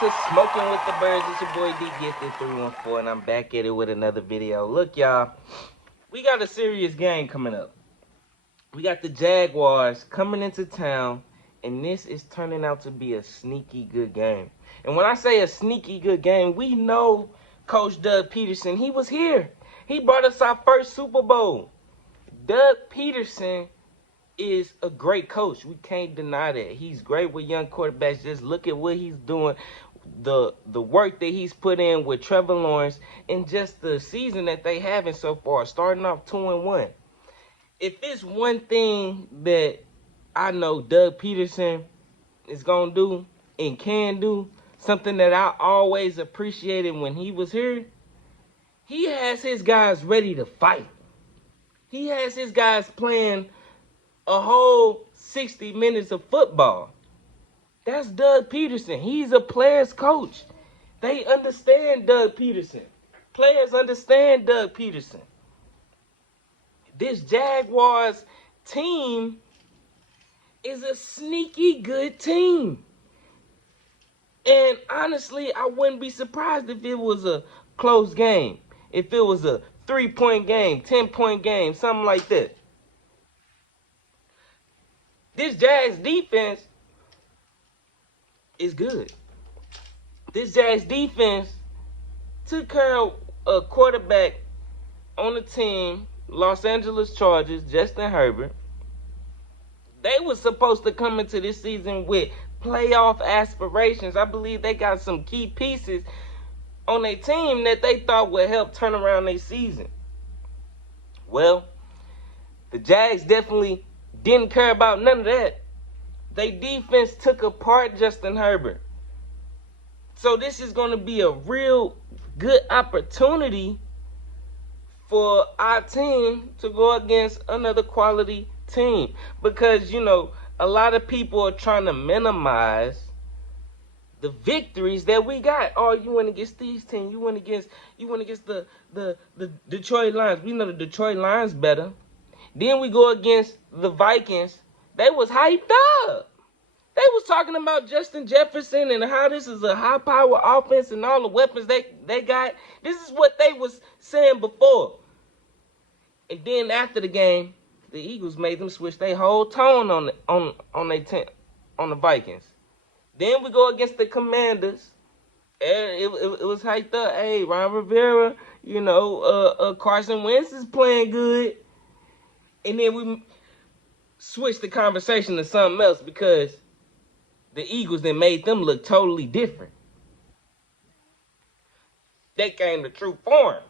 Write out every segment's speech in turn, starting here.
to Smoking with the Birds. It's your boy D Gifted 314, and I'm back at it with another video. Look, y'all, we got a serious game coming up. We got the Jaguars coming into town, and this is turning out to be a sneaky good game. And when I say a sneaky good game, we know Coach Doug Peterson. He was here. He brought us our first Super Bowl. Doug Peterson is a great coach. We can't deny that. He's great with young quarterbacks. Just look at what he's doing, the work that he's put in with Trevor Lawrence, and just the season that they having so far, starting off 2-1. If it's one thing that I know Doug Peterson is going to do and can do, something that I always appreciated when he was here, he has his guys ready to fight. He has his guys playing a whole 60 minutes of football. That's Doug Peterson. He's a player's coach. They understand Doug Peterson. Players understand Doug Peterson. This Jaguars team is a sneaky good team. And honestly, I wouldn't be surprised if it was a close game. If it was a 3-point game, 10-point game, something like that. This Jags defense is good. This Jags defense took care of a quarterback on the team, Los Angeles Chargers, Justin Herbert. They were supposed to come into this season with playoff aspirations. I believe they got some key pieces on their team that they thought would help turn around their season. Well, the Jags definitely didn't care about none of that. Their defense took apart Justin Herbert. So this is going to be a real good opportunity for our team to go against another quality team. Because, you know, a lot of people are trying to minimize the victories that we got. Oh, you went against these teams. You went against the Detroit Lions. We know the Detroit Lions better. Then we go against the Vikings. They was hyped up. They was talking about Justin Jefferson and how this is a high-power offense and all the weapons they got. This is what they was saying before. And then after the game, the Eagles made them switch their whole tone on the Vikings. Then we go against the Commanders. It was hyped up. Hey, Ron Rivera, you know, Carson Wentz is playing good. And then we switched the conversation to something else because the Eagles then made them look totally different. They came to true form.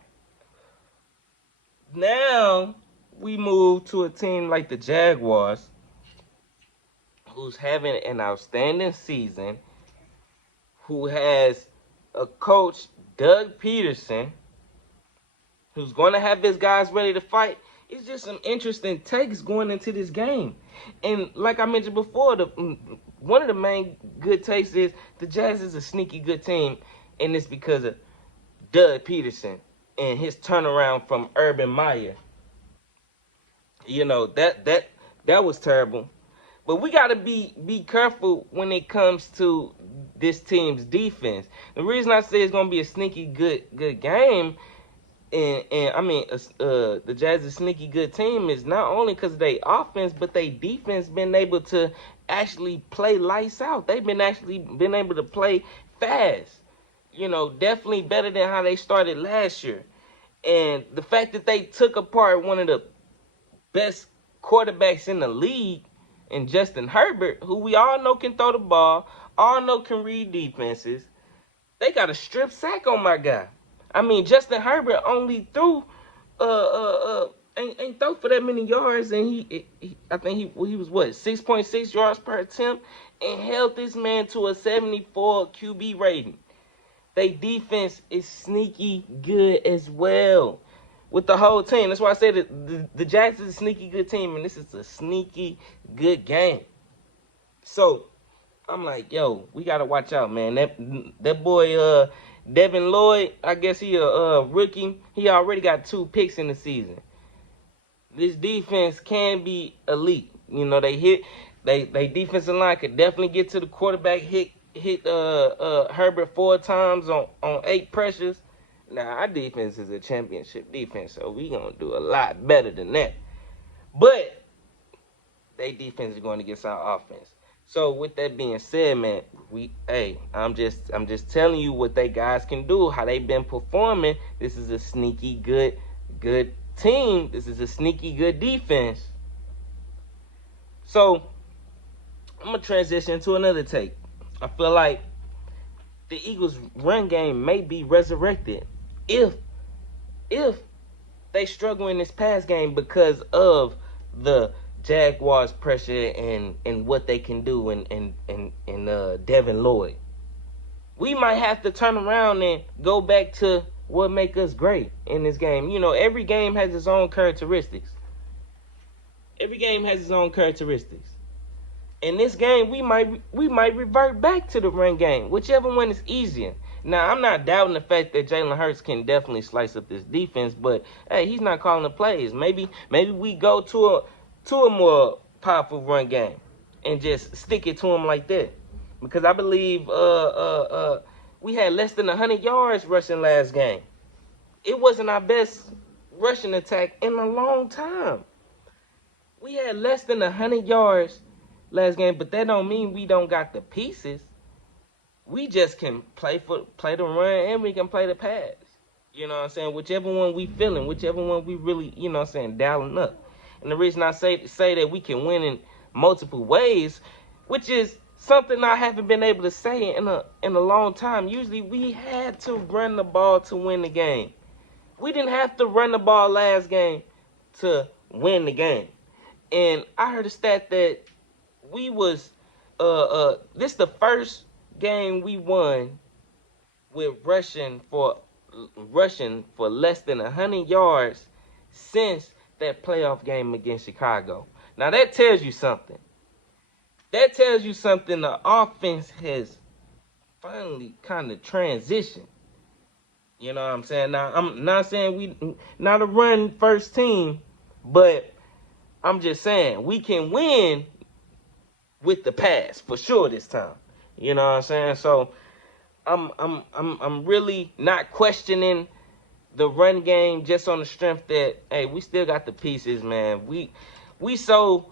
Now we move to a team like the Jaguars, who's having an outstanding season, who has a coach, Doug Peterson, who's going to have his guys ready to fight. It's just some interesting takes going into this game. And like I mentioned before, one of the main good takes is the Jags is a sneaky good team, and it's because of Doug Peterson and his turnaround from Urban Meyer. You know, that was terrible. But we got to be careful when it comes to this team's defense. The reason I say it's going to be a sneaky good game, and I mean, the Jazz is a sneaky good team, is not only because of their offense, but their defense been able to actually play lights out. They've been able to play fast. You know, definitely better than how they started last year. And the fact that they took apart one of the best quarterbacks in the league, and Justin Herbert, who we all know can throw the ball, all know can read defenses, they got a strip sack on my guy. I mean, Justin Herbert only threw, ain't throw for that many yards, and I think he was what, 6.6 yards per attempt, and held this man to a 74 QB rating. They defense is sneaky good as well with the whole team. That's why I said that the Jags is a sneaky good team, and this is a sneaky good game. So I'm like, yo, we gotta watch out, man. That boy Devin Lloyd, I guess he a rookie. He already got 2 picks in the season. This defense can be elite. You know, they defensive line could definitely get to the quarterback, hit Herbert 4 times on 8 pressures. Now, our defense is a championship defense, so we gonna do a lot better than that. But they defense is going against our offense. So with that being said, man, I'm just telling you what they guys can do, how they been performing. This is a sneaky good team. This is a sneaky good defense. So I'm gonna transition to another take. I feel like the Eagles' run game may be resurrected if they struggle in this pass game because of the Jaguars' pressure and what they can do and Devin Lloyd. We might have to turn around and go back to what make us great in this game. You know, every game has its own characteristics. Every game has its own characteristics. In this game, we might revert back to the run game, whichever one is easier. Now, I'm not doubting the fact that Jalen Hurts can definitely slice up this defense, but hey, he's not calling the plays. Maybe we go to a more powerful run game and just stick it to him like that. Because I believe we had less than 100 yards rushing last game. It wasn't our best rushing attack in a long time. We had less than 100 yards last game, but that don't mean we don't got the pieces. We just can play the run and we can play the pass. You know what I'm saying? Whichever one we feeling, whichever one we really, you know what I'm saying, dialing up. And the reason I say that we can win in multiple ways, which is something I haven't been able to say in a long time. Usually we had to run the ball to win the game. We didn't have to run the ball last game to win the game. And I heard a stat that we was this the first game we won with rushing for less than 100 yards since that playoff game against Chicago. Now that tells you something. That tells you something. The offense has finally kind of transitioned. You know what I'm saying? Now I'm not saying we not a run first team, but I'm just saying we can win with the pass for sure this time. You know what I'm saying? So I'm really not questioning the run game just on the strength that hey, we still got the pieces, man. We so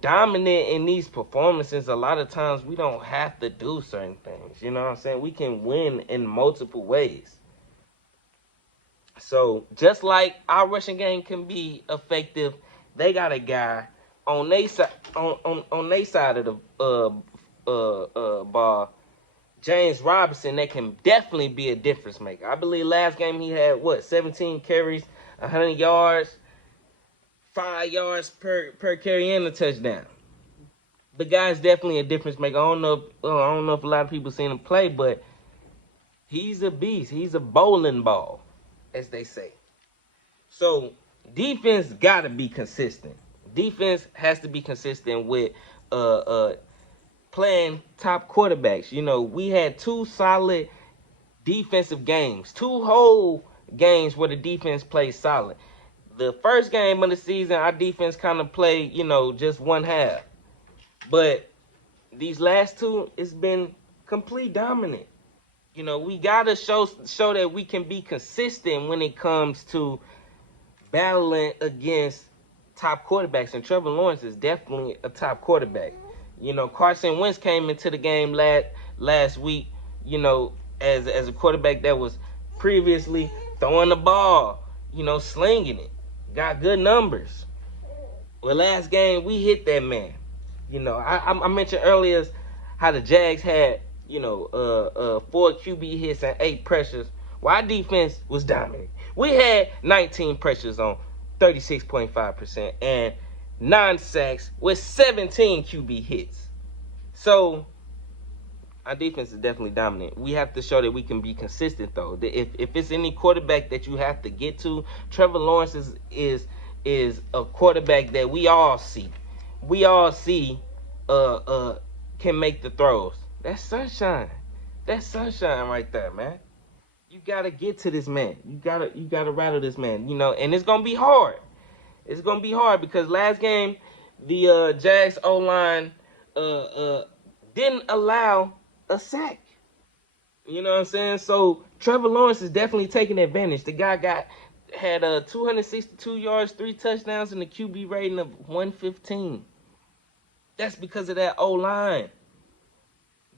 dominant in these performances. A lot of times we don't have to do certain things. You know what I'm saying? We can win in multiple ways. So just like our rushing game can be effective, they got a guy on their side of the ball, James Robinson, that can definitely be a difference maker. I believe last game he had 17 carries, 100 yards, 5 yards per carry and a touchdown. The guy's definitely a difference maker. I don't know if a lot of people seen him play, but he's a beast. He's a bowling ball, as they say. So defense gotta be consistent. Defense has to be consistent with playing top quarterbacks. You know, we had 2 solid defensive games, 2 whole games where the defense played solid. The first game of the season, our defense kind of played, you know, just one half. But these last 2, it's been complete dominant. You know, we gotta show that we can be consistent when it comes to battling against top quarterbacks, and Trevor Lawrence is definitely a top quarterback. You know, Carson Wentz came into the game last week, you know, as a quarterback that was previously throwing the ball, you know, slinging it, got good numbers. Well, last game we hit that man. You know, I mentioned earlier how the Jags had, you know, 4 QB hits and 8 pressures, while our defense was dominant. We had 19 pressures on 36.5% and 9 sacks with 17 QB hits. So our defense is definitely dominant. We have to show that we can be consistent, though. If it's any quarterback that you have to get to, Trevor Lawrence is a quarterback that we all see. We all see can make the throws. That's sunshine. That's sunshine right there, man. You gotta get to this man. You gotta rattle this man. You know, and it's gonna be hard. It's gonna be hard because last game the Jags O-line didn't allow a sack. You know what I'm saying? So Trevor Lawrence is definitely taking advantage. The guy had 262 yards, 3 touchdowns, and a QB rating of 115. That's because of that O-line.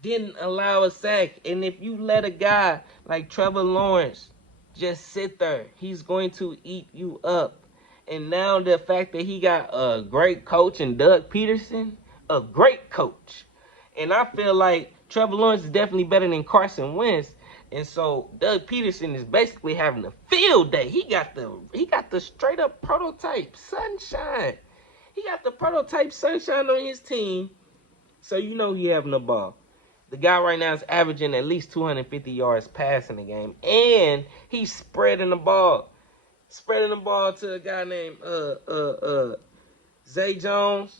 Didn't allow a sack. And if you let a guy like Trevor Lawrence just sit there, he's going to eat you up. And now the fact that he got a great coach in Doug Peterson, a great coach. And I feel like Trevor Lawrence is definitely better than Carson Wentz. And so Doug Peterson is basically having a field day. He got the straight up prototype sunshine. He got the prototype sunshine on his team. So you know he having the ball. The guy right now is averaging at least 250 yards passing the game. And he's spreading the ball. Spreading the ball to a guy named Zay Jones.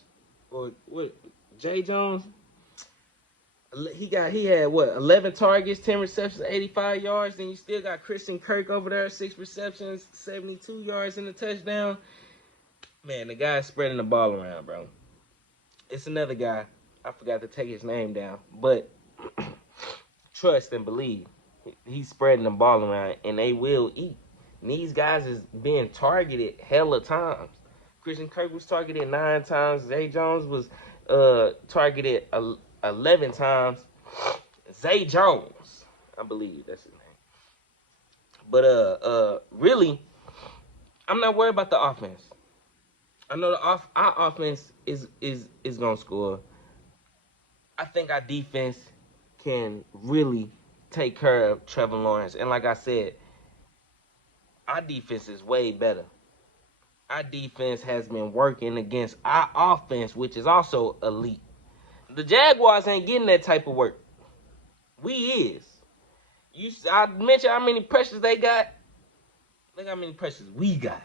Or what? Jay Jones. He had what, 11 targets, 10 receptions, 85 yards. Then you still got Christian Kirk over there, 6 receptions, 72 yards in the touchdown. Man, the guy's spreading the ball around, bro. It's another guy. I forgot to take his name down, but trust and believe. He's spreading the ball around, and they will eat. And these guys is being targeted hella times. Christian Kirk was targeted 9 times. Zay Jones was targeted 11 times. Zay Jones, I believe that's his name. But really, I'm not worried about the offense. I know our offense is gonna score. I think our defense can really take care of Trevor Lawrence. And like I said, our defense is way better. Our defense has been working against our offense, which is also elite. The Jaguars ain't getting that type of work. We is. I mentioned how many pressures they got. Look how many pressures we got.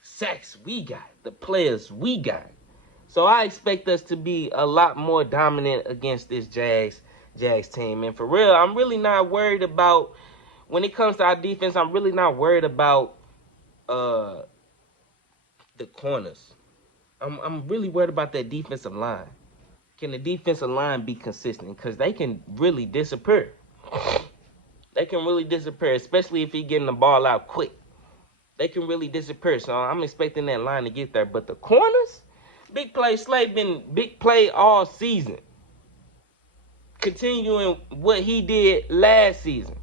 The sacks we got. The players we got. So I expect us to be a lot more dominant against this Jags team. And for real, I'm really not worried about, when it comes to our defense, I'm really not worried about the corners. I'm really worried about that defensive line. Can the defensive line be consistent? Because they can really disappear. They can really disappear, especially if he's getting the ball out quick. They can really disappear. So I'm expecting that line to get there. But the corners, Big Play Slay been big play all season. Continuing what he did last season.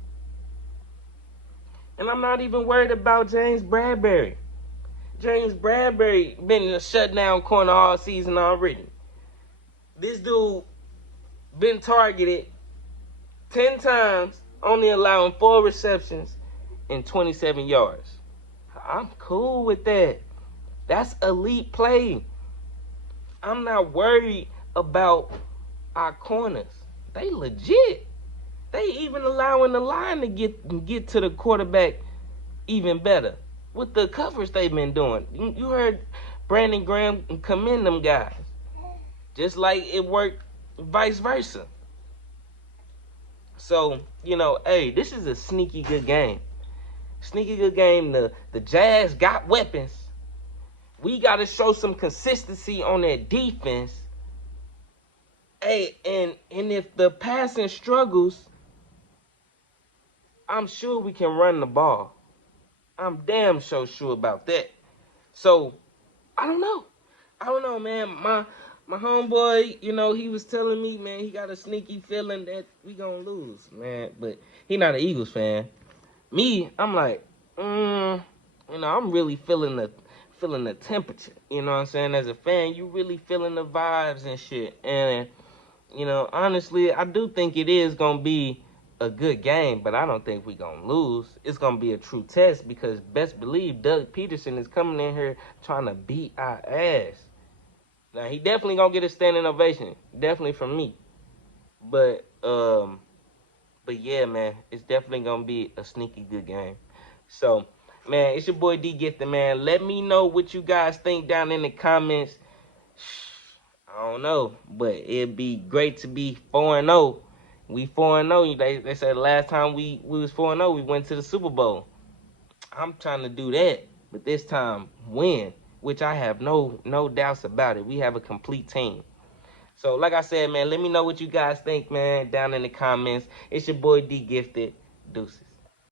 And I'm not even worried about James Bradbury. James Bradbury been in a shutdown corner all season already. This dude been targeted 10 times, only allowing 4 receptions and 27 yards. I'm cool with that. That's elite play. I'm not worried about our corners. They legit. They even allowing the line to get to the quarterback even better with the coverage they've been doing. You heard Brandon Graham commend them guys. Just like it worked vice versa. So, hey, this is a sneaky good game. Sneaky good game. The Jags got weapons. We got to show some consistency on that defense. Hey, and if the passing struggles, I'm sure we can run the ball. I'm damn sure about that. So, I don't know, man. My homeboy, he was telling me, man, he got a sneaky feeling that we gonna lose, man. But he not an Eagles fan. Me, I'm like, I'm really feeling the temperature. You know what I'm saying? As a fan, you really feeling the vibes and shit. And, honestly, I do think it is gonna be a good game, but I don't think we gonna lose. It's gonna be a true test because best believe Doug Peterson is coming in here trying to beat our ass. Now, he definitely gonna get a standing ovation. Definitely from me. But yeah, man, it's definitely gonna be a sneaky good game. So, man, it's your boy D Gifted, man. Let me know what you guys think down in the comments. I don't know, but it'd be great to be 4-0. We 4-0. They said the last time we was 4-0, we went to the Super Bowl. I'm trying to do that, but this time win, which I have no doubts about it. We have a complete team. So, like I said, man, let me know what you guys think, man, down in the comments. It's your boy D Gifted. Deuces.